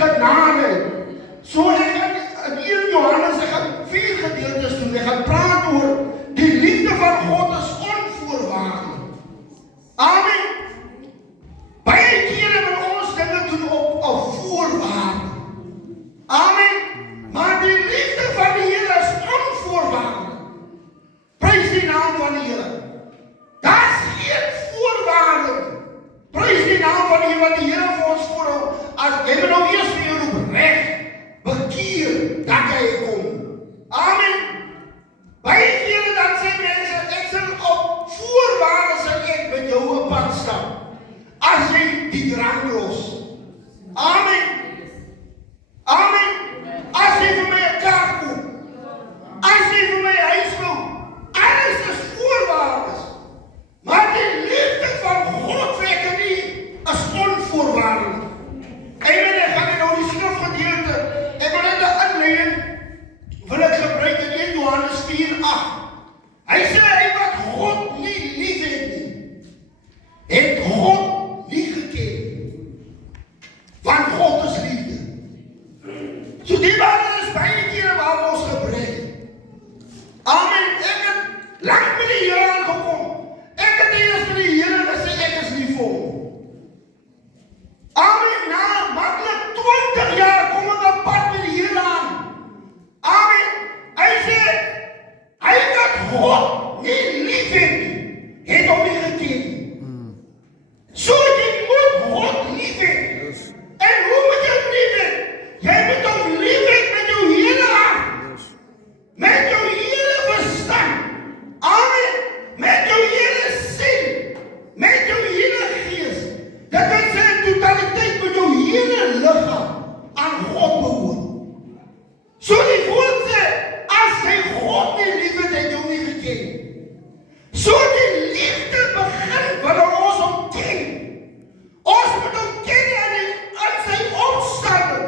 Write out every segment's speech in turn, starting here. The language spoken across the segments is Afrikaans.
genade. So ek gaan in 1 Johannes, ek gaan 4 gedeeltes doen. Ek gaan praat oor die liefde van God is onvoorwaardelik. Amen. Baie kere wil ons dinge doen op voorwaarde. Amen. Maar die liefde van die Here is onvoorwaardelik. Prys die naam van die Here. Daar is geen voorwaarde. Prys die naam van die Here wat die Here vir ons voorhou. As jy moet nou eers vir jou roep reg, bekeer, dan kan jy kom. Amen. Baie kere dan sê mense, ek sal op voorwaarde sal ek met jou 'n pad stap. As jy die drang los. Amen. Amen. As jy vir my 'n kar koop. As jy vir my 'n huis wil. Alles is voorwaardes. Maar die liefde van God werk nie as onvoorwaardelik. Amen. Ek gaan nou die skrifgedeelte. Ek wil net 'n inleiding wil ek gebruik in 1 Johannes 4:8. Hy sê hy wat God nie liefhet nie, het God nie geken. Want God is liefde. So die waarde is baie kere waar ons gebruik. Amen. Ek het lang met die Here aangekom. Ek het eers met die Here gesê ek is lief vir hom. Amen. Na maklik 20 jaar kom ek op pad met die Here aan. Amen. Hy sê hy wat God nie liefhet nie, het hom nie geken. So jy moet God liefhet. En hoe moet jy hom liefhet? Jy moet hom liefhet met jou hele hart. Met jou hele verstand. Amen. Met jou hele siel. Met jou hele gees. Dit wil sê in totaliteit met jou hele liggaam aan God behoort. So die woord sê, as jy God nie liefhet, het jy hom nie geken. So die liefde begin wanneer ons hom ken. Ons moet hom ken in sy omstande.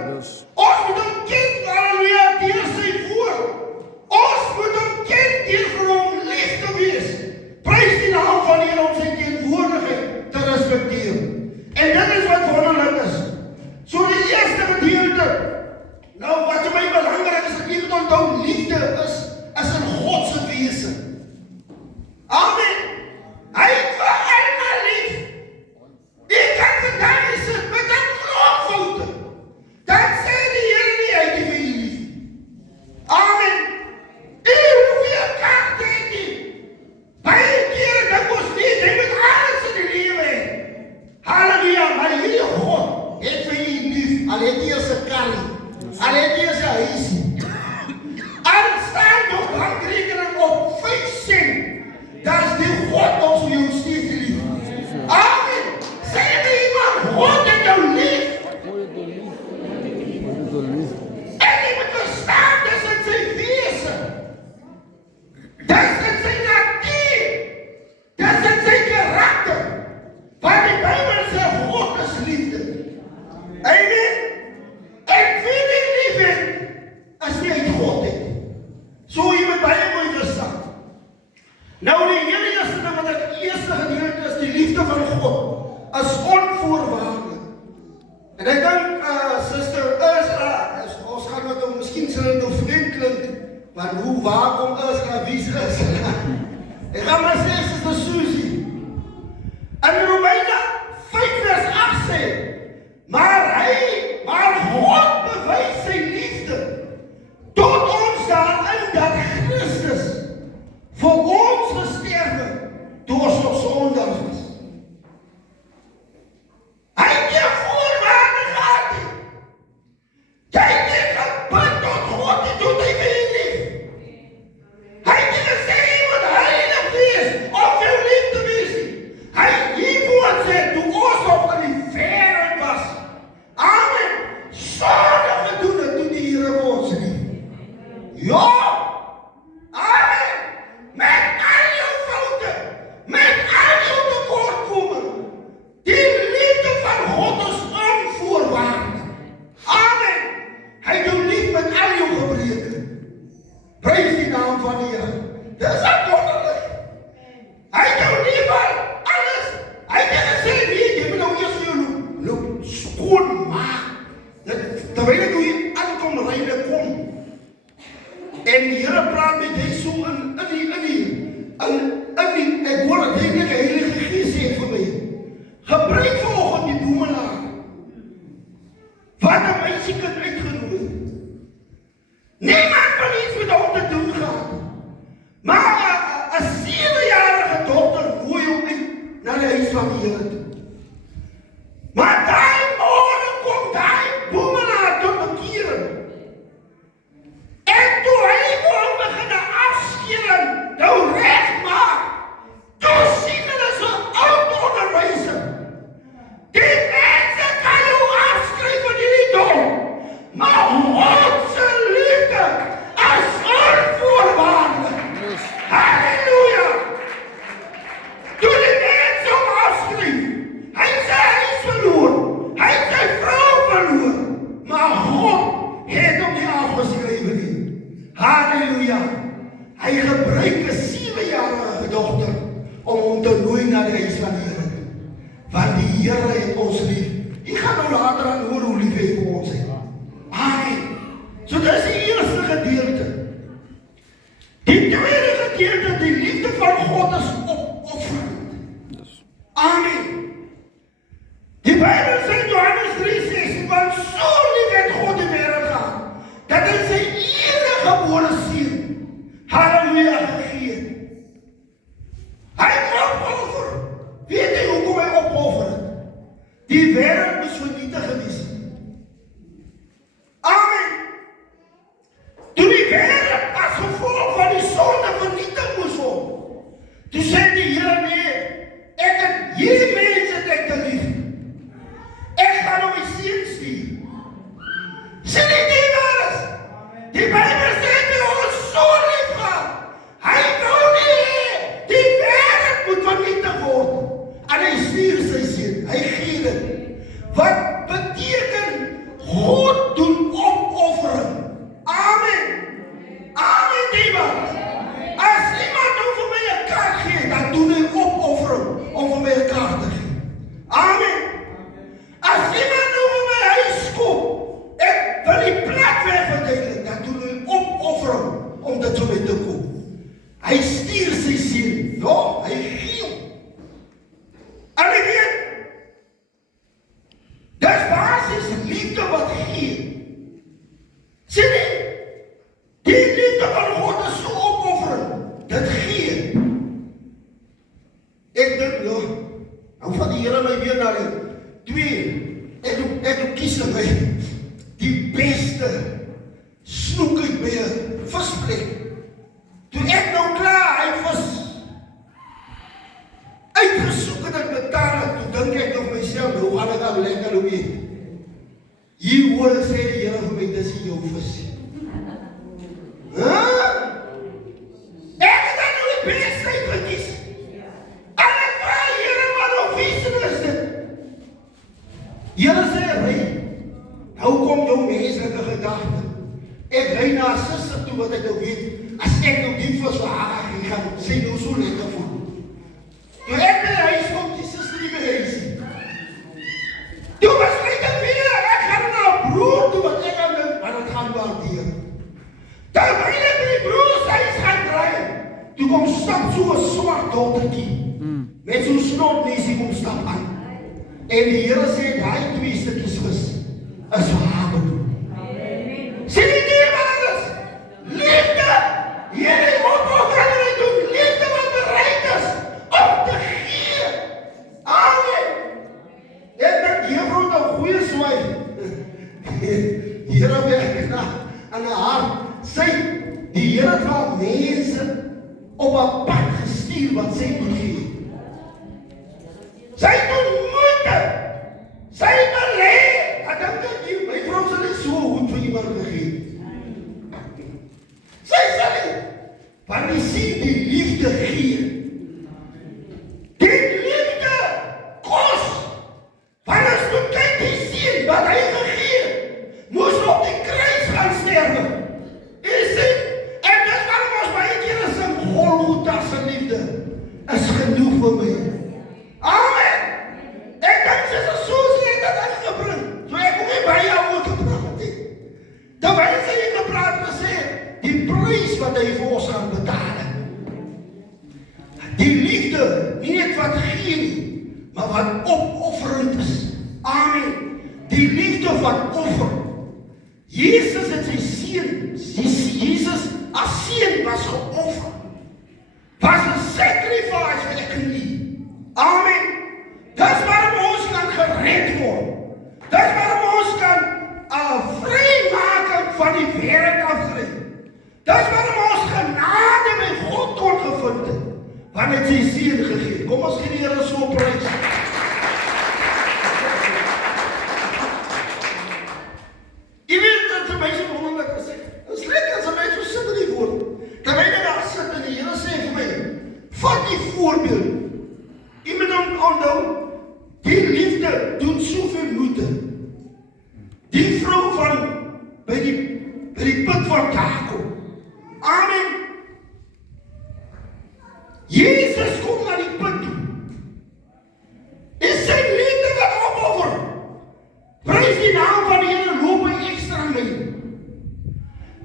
Ons moet hom ken, halleluja, deur sy woord. Ons moet hom ken deur vir hom lief te wees. Prys die naam van die Here om sy teenwoordigheid te respekteer. En dit is wat wonderlik is. So die eerste gedeelte, nou wat vir my belangrik is, ek moet onthou, liefde is in God se wese. Amen. Hy het vir almal lief. Ek kan vandag sit met 'n klomp foute. Dan sê die Here nie, hy het nie vir u lief. Amen. Hoeveel kaarte het jy? Baie kere dink ons nie, jy moet alles in die lewe hê. Halleluja, maar hierdie God het vir u lief. Al het jy 'n kar nie. Al het jy 'n huis nie. Al staan jou bankrekening op 5 sent. Dat is die God ons vir jou steeds lief. Amen. Sê vir iemand, God het jou lief. En jy moet verstaan, dis in sy wese. Dis in sy natuur. Dis in sy karakter. Want die Bybel sê God is liefde. Amen. En wie die lief het, as nie uit God het. So jy moet baie mooi verstaan. Nou die hele eerste ding wat ek eerste gedeelte is, die liefde van God is onvoorwaardelik. En ek dink, Suster Ursula, ons gaan met hom, miskien sal het nou vreemd klink, maar waar kom Ursula, wie is Ursula? Ek gaan maar sê, Suster Susie. In Romeine 5:8 sê, maar God bewys sy liefde tot ons daarin dat Christus vir ons gesterwe toe ons nog sondaars was. Hy het nie voorwaarde gehad nie. Jy het nie gebid tot God nie, tot hy vir jou lief. Hy het nie gesê jy moet heilig wees om jou lief te wat 'n meisiekind uitgenooi het. Niemand wil iets met hom te doen gehad. Maar 'n 7-jarige dogter nooi hom uit na die huis van die Here toe. Maar daai môre kom daai boemelaar tot bekering. En toe hy hom begin afskeer, nou regmaak, toe sien hulle so oud onderwyser. Die mense kan jou afskryf van hierdie dom, maar God se liefde is onvoorwaardelik. Halleluja! Toe die mense hom afskryf, hy sê hy is verloor, hy het sy vrou verloor, maar God het hom nie afgeskryf nie. Halleluja! Hy gebruik 'n 7-jarige dogter om hom te nooi na die huis van die Here. Want die Here het ons lief. Jy gaan nou later aan hoor hoe lief hy vir ons is. Amen. So dis die eerste gedeelte. Die tweede gedeelte, die liefde van God is opofferend. Amen. Die Bybel sê in Johannes 3:16, want so lief het God die wêreld gehad, dat hy sy enige gebore seun, halleluja, gegee het. Hy het opgeoffer. Weet jy hoekom hy opgeoffer het? Die wêreld moes vernietig gewees het. Amen. Toe die wêreld as gevolg van die sonde vernietig moes word, toe sê die Here, nee, ek het hierdie mense te lief. Ek gaan hom my seun stuur. Sien jy die waarheid? Die Bybel sê hy ons so lief gehad. Hy wou nie hê die wêreld moet vernietig word. En hy stuur sy seun. Hy gee dit. Wat beteken God doen opoffering? Amen. Amen, die waarheid. As iemand nou vir my 'n kaart gee, dan doen hy opoffering om vir my 'n kaart te gee. Amen. As iemand nou vir my huis koop, ek wil die plek wegverduidelik, dan doen hy opoffering om dit vir my te koop. Hy stuur sy seun. Ja, hy gee hom. En ek weet, dis basis liefde wat gee. Sien jy? Die liefde van God is so opofferend. Dit gee. Ek dink, ja, nou van die Here my weer na die twee. Ek kies vir my die beste snoek uit by 'n visplek. Toe ek nou klaar hy vis uitgesoek het en betaal het, toe dink ek op myself, nou gaan ek al lekker hoe eet. Hier hoor sê die Here vir my, dis nie jou vis. Ek het dan nou die beste uitgekies. En ek vraag, Here, wat nou vies is dit? Here sê, ry. Nou kom jou menslike gedagte. Ek ry na 'n suster toe wat ek nou weet, as ek nou die vis vir haar gee, gaan sy nou so lekker voel. Toe ek by die huis kom, die suster nie by die huis nie. Toe besluit ek weer, ek gaan na 'n broer toe wat ek aan dit gaan waardeer. Terwyl ek by die broer se huis gaan draai, toe kom stap so 'n swart dogtertjie, met so'n snotnesie kom stap aan. En die Here sê, daai 2 stukkies vis is vir haar bedoel. Sien jy die waardes? Liefde! Hierdie opoffering doen liefde wat bereid is om te gee. Amen! Ek dink juffrou het 'n goeie swaai. Here werk aan haar hart. Die Here het vir mense op 'n pad gestuur wat sy moet gee. Sy doen moeite. Sy belê. Ek dink my vrou sal nie so goed vir iemand gegee. Sy sal nie. Want jy sien die liefde gee. Die liefde kos. Want as jy kyk die seun wat hy gegee het, moes op die kruis gaan sterwe. Jy sien, en dit waarom ons baie kere sing, Golgotha se liefde is genoeg vir my. Amen. Ek dink sy is so sê dat hy gebring. So ek kom nie by jou oor gepraat het. Terwyl sy gepraat het sê, die prys wat hy vir ons gaan betaal. Die liefde, nie net wat gee nie, maar wat opofferend is. Amen. Die die liefde van offer. Jesus het sy seun, Jesus as seun was geoffer. Was 'n sacrifice vir ek en u. Amen. Dis waarom ons kan gered word. Dis waarom ons kan vrymaak van die wêreld afgeleid. Dis waarom ons genade by God kon gevind het. Want hy het sy seun gegee. Kom ons gee die Here so 'n prys. Jy weet, dit is my so wonderlik gesê. Dit is lekker as 'n mens so sit in die woord. Terwyl jy daar sit en die Here sê vir my, vat die voorbeeld. Jy moet onthou, die liefde doen soveel moeite. Die vrou van by die put van Jakob. Amen. Jesus kom na die put toe. En sy liefde wat opoffer. Prys die naam van die Here, loop hy ekstra mee.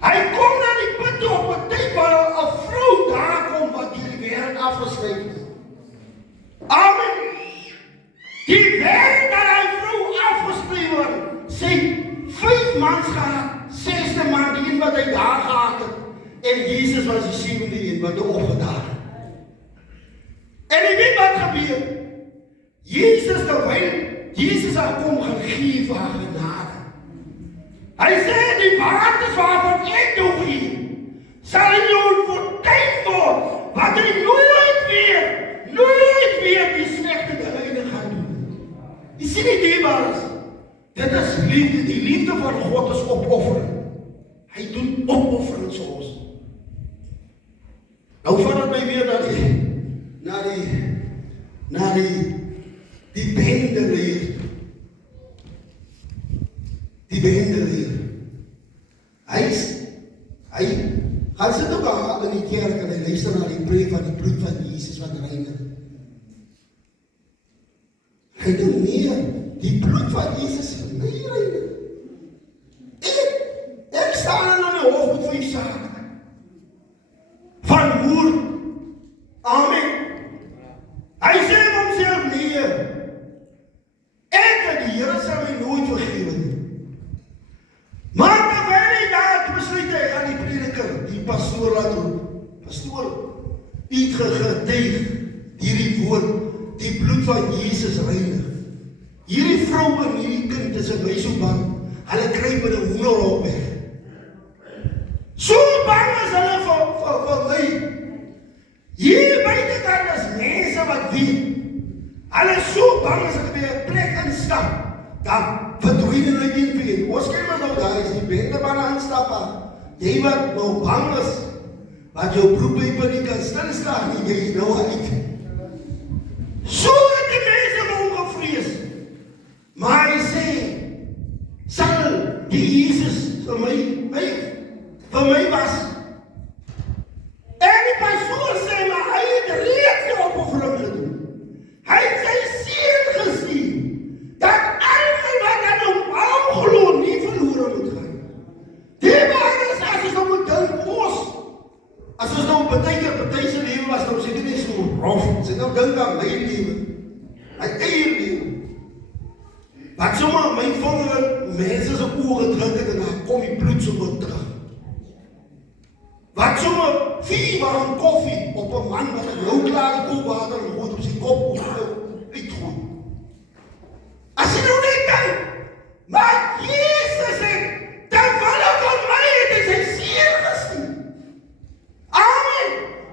Hy kom na die put toe op 'n tyd waar 'n vrou daar kom wat die wêreld afgesluit is. Amen. Die wêreld dat hy vrou afgesluit word, sê 5 mans gehad, 6de man die een wat hy daar gehad het. En Jesus was die 7de een wat hy opgedaag het. En jy weet wat gebeur? Jesus het kom gegee vir haar genade. Hy sê die waters waarvan ek jou gee, sal in jou fortuin word, wat hy nooit weer die slegte dinge gaan doen. Jy sien nie dierbaar is. Dit is liefde, die liefde van God is opoffering. Hy doen opofferings vir ons. Nou vat het my weer na die bendeleer. Die bendeleer. Hy gaan sit ook al in die kerk en hy luister na die preek van die bloed van Jesus wat reinig. Hy doen meer, die bloed van Jesus vir my reinig. Ek staan aan die hof met 5 sake. Van moord. Amen. Hy sê vir homself, nee, ek en die Here sal my nooit vergewe nie. Maar terwyl hy daar besluit, hy gaan die prediker, die pastoor laat roep. Pastoor, u het getuig hierdie woord, die bloed van Jesus reinig. Hierdie vrou en hierdie kind is in my so bang, hulle kry met 'n hoenderhok weg. So bang is hulle vir my. Hier buitekant is mense wat weet. Hulle is so bang as ek by 'n plek instap, dan verdwyn hulle een vir een. Ons ken nou daar is die bendemanne instap. Jy wat nou bang is, wat jou broekpype nie kan stilstaan nie, jy is nou uit. So het die mense vir hom gevrees. Maar hy sê, sal die Jesus vir my was. En die pastoor sê, maar hy het reeds die opoffering gedoen. Hy het sy seun gestuur, dat almal wat aan hom glo nie verlore moet gaan. Die waar is, as ons nou moet dink, as ons nou party se lewe was, nou seker nie so rof, sy nou dink aan my lewe, my eie lewe. Wat sommer my vinger mense se oë gedruk het en dan kom die bloed sommer terug. Wat sommer 4 warm koffie op 'n man wat nou klaar die kookwater gegooi op sy kop uitgooi. As jy nou net dink, maar Jesus het terwyl van my het hy sy seun gestuur. Amen.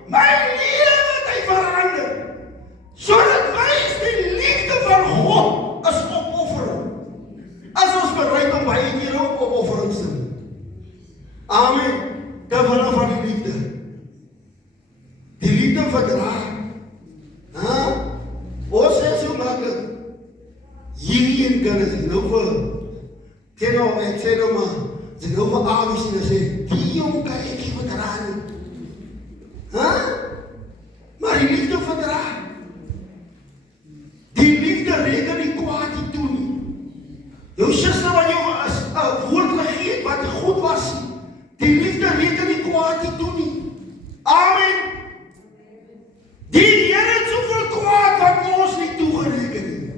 My lewe het hy verander. Sodat wys die liefde van God is opoffering. As ons bereid om baie keer ook opofferings te doen. Amen. Terwyl van die liefde. Die liefde verdra. Ons sê so maklik. Hierdie een kan is nou vir ek sê nou maar, sy nou vir Avis en sê, die jong kan ek nie verdra nie. Maar die liefde verdra. Die liefde reken die kwaad nie toe nie. Jou suster wat jou as 'n woord gegee het wat goed was, die liefde reken die kwaad nie toe nie. Amen. Die Here het soveel kwaad wat ons nie toegereken nie.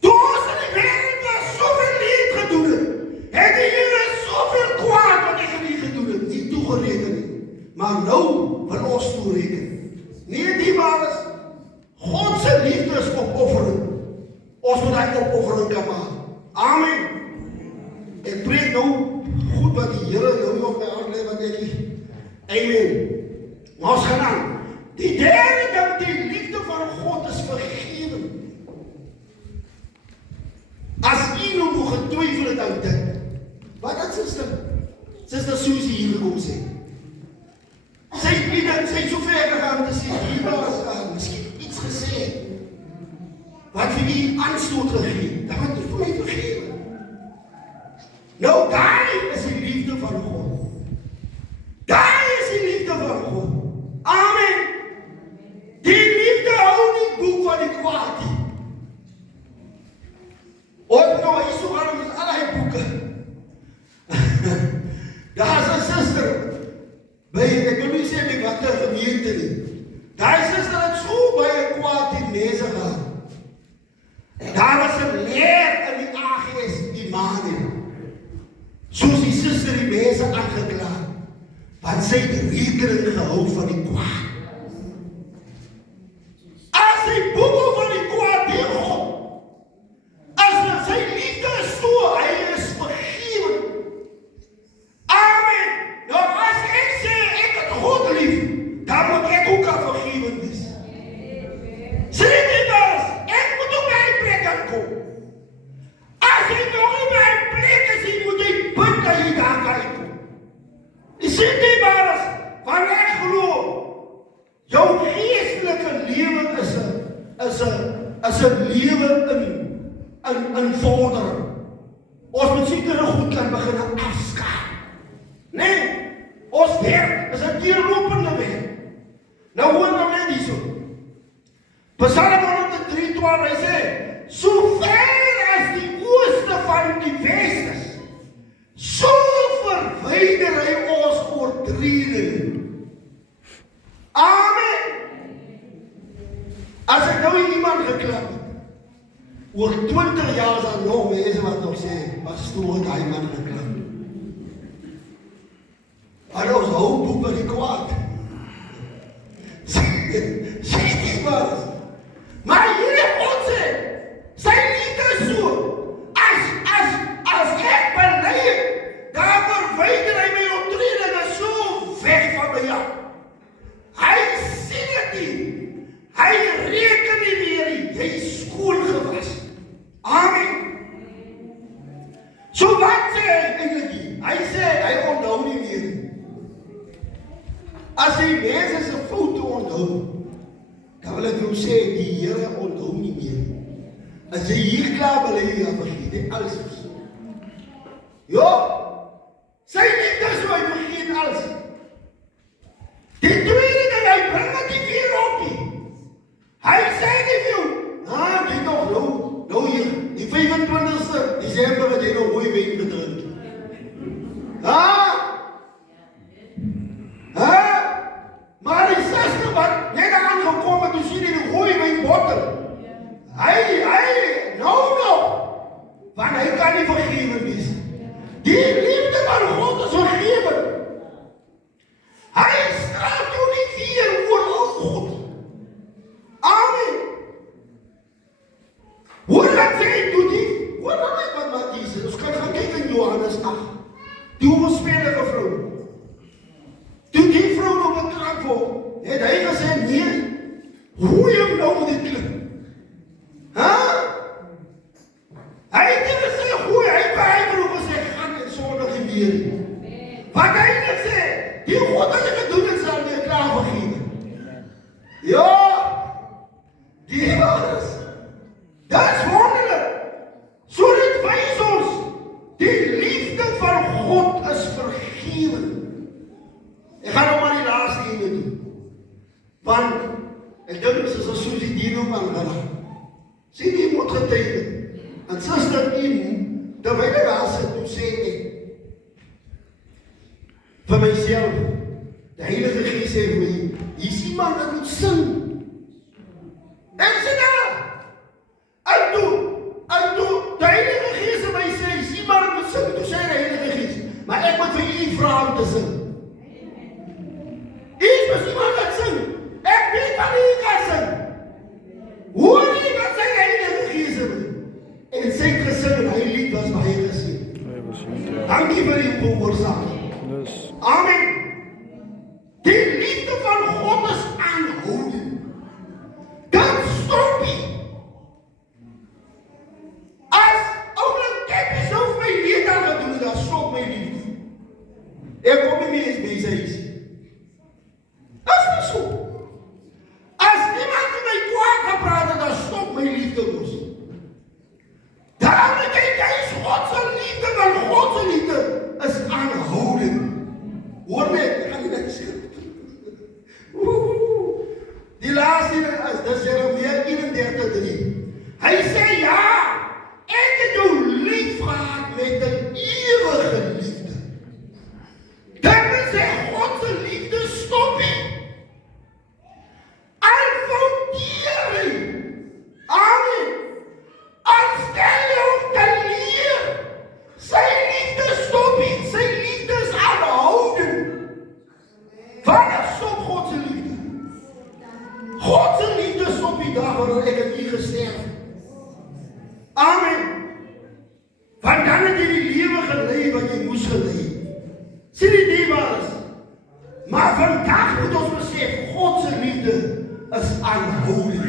Toe ons in die wêreld sê nou, goed wat die Here nou op my hart lê wat ek hier. Amen. Maar ons gaan aan. Die derde ding, die liefde van God is vergewing. As u nou nog getwyfel het aan dit, wat dat sister? Sister Susie hier gekom sê. Sy het so ver gegaan te sê, hier was miskien iets gesê, wat vir u aanstoot gegee, dat wat vir my vergewe. Nou, daar is die liefde van God. Daar is die liefde van God. Amen. Die liefde hou nie boek van die kwaad nie. Ons nou hier so aan met al die boeke. Daar is 'n suster, ek wil nie sê met wat 'n gemeente nie. Daai suster het so baie kwaad in mense gehad. Daar was 'n leer in die AGS, die Immanuel. Soos die suster die mense aangekla, want sy het rekening gehou van die kwaad. As sy boeke van die kwaad deur God, as sy liefde is so, hy is vergewend. Amen. Nou as ek sê ek het God lief, dan moet ek ook al vergewend wees. Sê dit was, ek moet op my plek aankom. As jy nog nie by my plek is, jy moet jy bid dat jy daar kan kom. Sê dit was, van ek geloof, jou geestelike lewe is 'n lewe in vordering. Ons moet sekere goed kan begin afskaal. Nee, ons werk is 'n deurlopende werk. Nou hoor nou net hierso. Psalm 103:12, hy sê, so ver as die ooste van die wes is, so verwyder hy ons oortreding. Amen. As ek nou iemand geklap het, oor 20 jaar is daar nog mense wat nog sê, pastoor het hy man geklap. Maar ons hou boek van die kwaad. Sê die was. Maar hier God sê, sy liefde is so, as ek bely het, daar verwyder hy my oortredinge so weg van my af. Hy sien dit nie. Hy reken nie meer nie. Jy is skoon gewas. Amen. So wat sê hy eintlik nie? Hy sê, hy onthou nie meer nie. As hy mense se foute onthou, dan wil ek nou sê, die Here onthou nie meer. As jy hier klaar bely, dan vergeet hy alles. Ja, sy liefde so, hy vergeet alles. Die tweede ding, hy bring het nie weer op nie. Hy sê nie vir jou, dit nog nou hier, die 25ste Desember het jy nog mooi wijn gedrink. Maar die sister wat net aangekom het, toe sien hy die gooi wijnbottel. Hy, nou, want hy kan nie vergeven wees. Die liefde van God is vergeven. Hy straf jou nie weer oor God. Amen. Hoor wat sê hy doet nie? Hoor wat maak Jesus? Ons kan gaan kyk in Johannes 8. Die onbespelige vrou. Toe die vrou nog betrap word, het hy gesê, nee, gooi hem nou met die klip. Hy het nie gesê, gooi, hy het ook gesê, gaan en sondig nie meer. Wat hy net sê, die God wat jy gedoen het, sal nie klaar vergeven. Ja, die was, dat is wonderlik. So dit wys ons, die liefde van God is vergeven. Ek gaan nou maar die laaste ene doen. Want, ek dink soos as Susie die nog aangaan. Sê die moet getuig. En sister die, terwyl ek daar sit, toe sê ek, vir myself, die Heilige Gees sê vir my, hier is iemand wat moet sing. En sê daar, en toe, die Heilige Gees in my sê, hier is iemand wat moet sing, toe sê die Heilige Gees, maar ek moet vir u vra om te sing. Hier is iemand wat sing, ek weet wat u kan sing. Hoor nie wat sy Heilige Gees in my. En sy het gesing en hy lied was baie gesing. dankie vir die gehoorsaam. Yes. Amen. Die liefde van God is aanhoudend. Dat stop nie. As oulik Keppie so vir my leed aan gedoen het, dan stop my liefde. Ek kom nie meer eens by sy huis. Is nie so. As iemand in my kwaad gepraat het, dan stop my liefde los. Daarom kyk jy is God se liefde, want God se liefde is aanhoudend. Hoor my, ek gaan nie net sê. Die laaste is, dis Jeremia 31:3. Hy sê ja, ek het jou lief gehad met 'n ewige liefde. Dit wil sê God se liefde stop nie. Alfoutering. Amen. Stel jou te leer. Sy liefde stop nie, sy liefde is aanhoudend. Wanneer stop God se liefde? God se liefde stop die dag wanneer ek het hier gesterf. Amen. Want dan het jy die lewe gelei wat jy moes gelei. Sien die diebaars. Maar vandag moet ons besef, God se liefde is aanhoudend.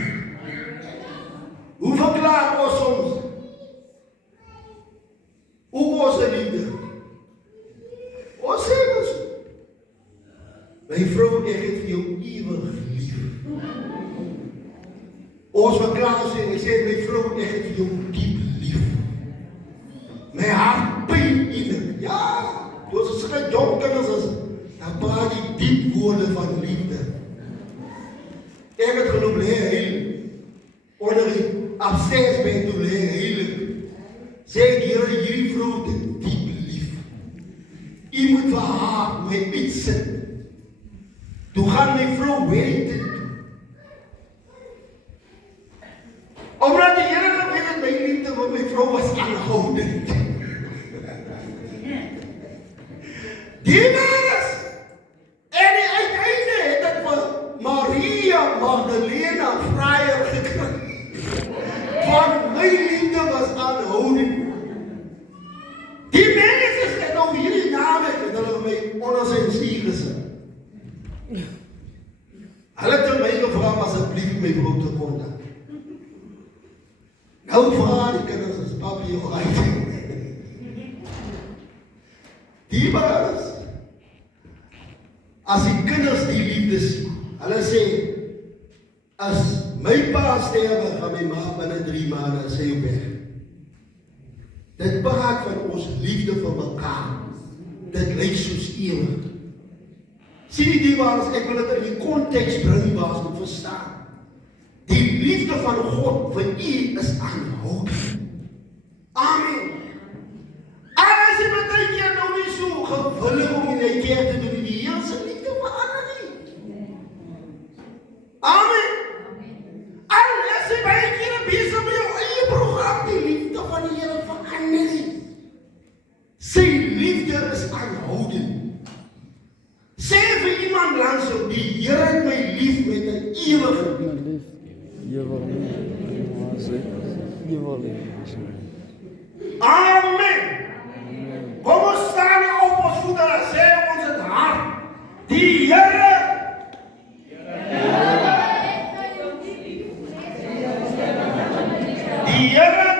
Hoe verklaar ons soms? Hoe was die liefde? Ons sê ons, my vrou, ek het vir jou ewig lief. Ons verklaar sê, ek sê, my vrou, ek het vir jou diep lief. My hart pyn innig. Ja, toe ons skryf jong kinders is, dan praat die diep woorde van liefde. Ek het genoem leer heel, onder die absens ben toe leer heilig. Sê ek hierdie vrou te diep lief. U moet vir haar met iets sit. Toe gaan my vrou weet het. Omdat die Here geweet het my liefde vir my vrou was aanhoudend. Die was. En die uiteinde het ek vir Maria Magdalena vryer gekry. Want my liefde was aanhoudend. Die mense het nou hierdie naam het hulle my onder sy siel gesit. Hulle het my gevra om asseblief my vrou te kontak. Nou vra die kinders as papi alright. Die was as die kinders die liefde sien. Hulle sê as my pa sterwe van my ma binne 3 maande sê jy weg. Dit praat van ons liefde vir mekaar. Dit lyk soos ewig. Sien die waar ek wil dit in die konteks bring waar ons moet verstaan. Die liefde van God vir u is aanhoudend. Amen. Alles is baie keer nou nie so gewillig om in die kerk te doen, die Here se liefde verander nie. Amen. Alles is baie keer besig met jou eie program, die liefde van die Here verander nie. Sy liefde is aanhoudend. Sê vir iemand langs jou, die Here het my lief met 'n ewige liefde. Amen. Kom ons staan op ons voete en sê ons het hart. Die Here. Die Here